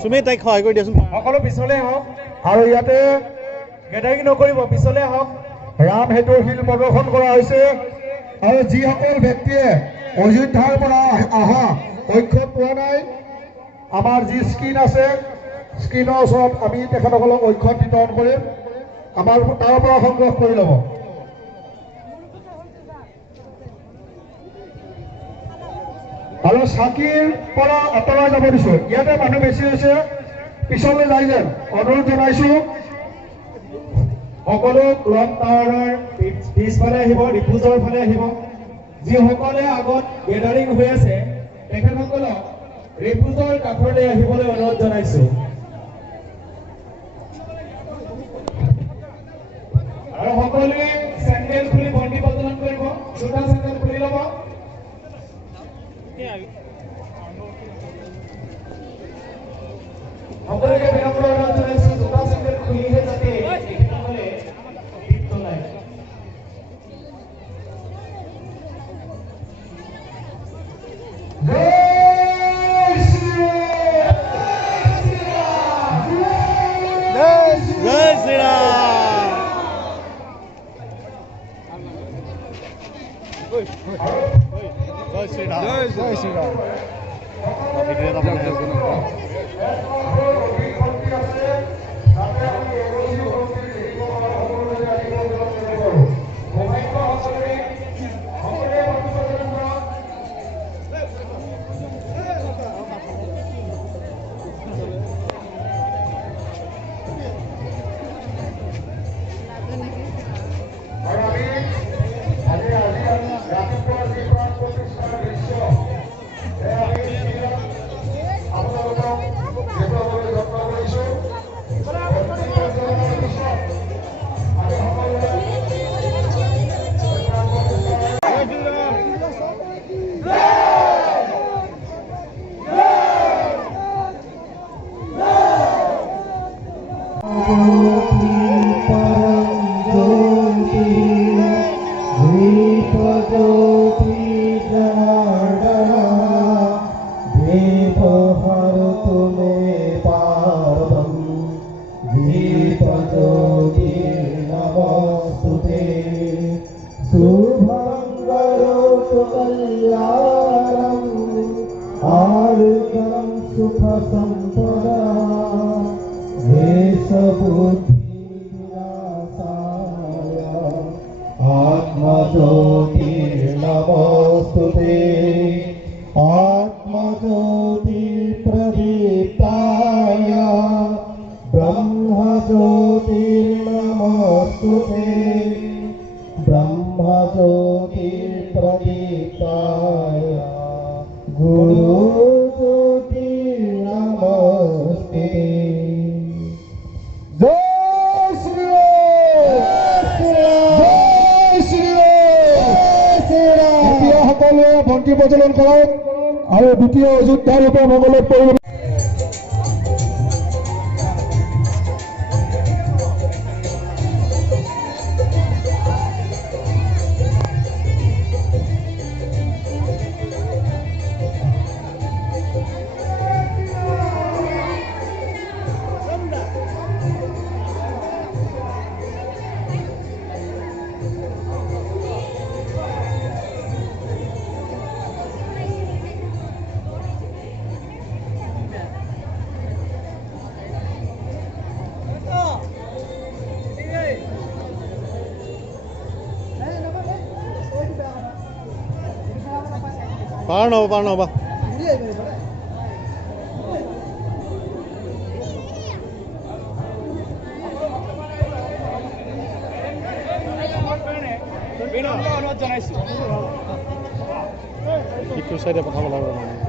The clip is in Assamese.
সুমি তাইক সহায় কৰি দিয়াচোন সকলো পিছলৈ আহক আৰু ইয়াতে গেদাৰিং নকৰিব পিছলৈ আহক ৰাম সেতুৰ শিল প্ৰদৰ্শন কৰা হৈছে আৰু যিসকল ব্যক্তিয়ে অযোধ্যাৰ পৰা অহা অক্ষত পোৱা নাই আমাৰ যি স্ক্ৰীণ আছে স্ক্ৰীণৰ ওচৰত আমি তেখেতসকলক অক্ষত বিতৰণ কৰিম আমাৰ তাৰ পৰা সংগ্ৰহ কৰি ল'ব আৰু চাকিৰ পৰা আঁতৰাই যাব দিছোঁ ইয়াতে মানুহ বেছি হৈছে পিছলৈ যাই যেন অনুৰোধ জনাইছোঁ সকলো ক্লক টাৱাৰৰ পিছফালে আহিব ডিফুজৰ ফালে আহিব যিসকলে আগত গেদাৰিং হৈ আছে তেখেতসকলক ৰিফুজৰ কাষলৈ আহিবলৈ অনুৰোধ জনাইছোঁ আৰু সকলোৱে চেণ্ডেল খুলি বন্তি প্ৰজ্বলন কৰিব জোতা চেণ্ডেল খুলি ল'ব সকলোকে বিনম্ৰ অনুৰোধ জনাইছোঁ জোতা চেণ্ডেল খুলিহে যাতে তেখেতসকলে গীত জনায় জয় শ্ৰীৰাম জয় শ্ৰীৰাম জয় শ্ৰীৰাম आत्मज्योतिर्नमोस्तुते आत्मज्योतिर्प्रदीप्ताय ब्रह्मज्योतिर्नमोस्तुते ब्रह्मज्योतिर्प्रदीप्ताय गुरुज्योतिर्नमोस्तुते বন্তি প্ৰজ্বলন কৰক আৰু দ্বিতীয় অযোধ্যা ৰূপে মংগলত পৰিব পাৰ নহ'বা ইটো চাইডে পঠাব লাগিব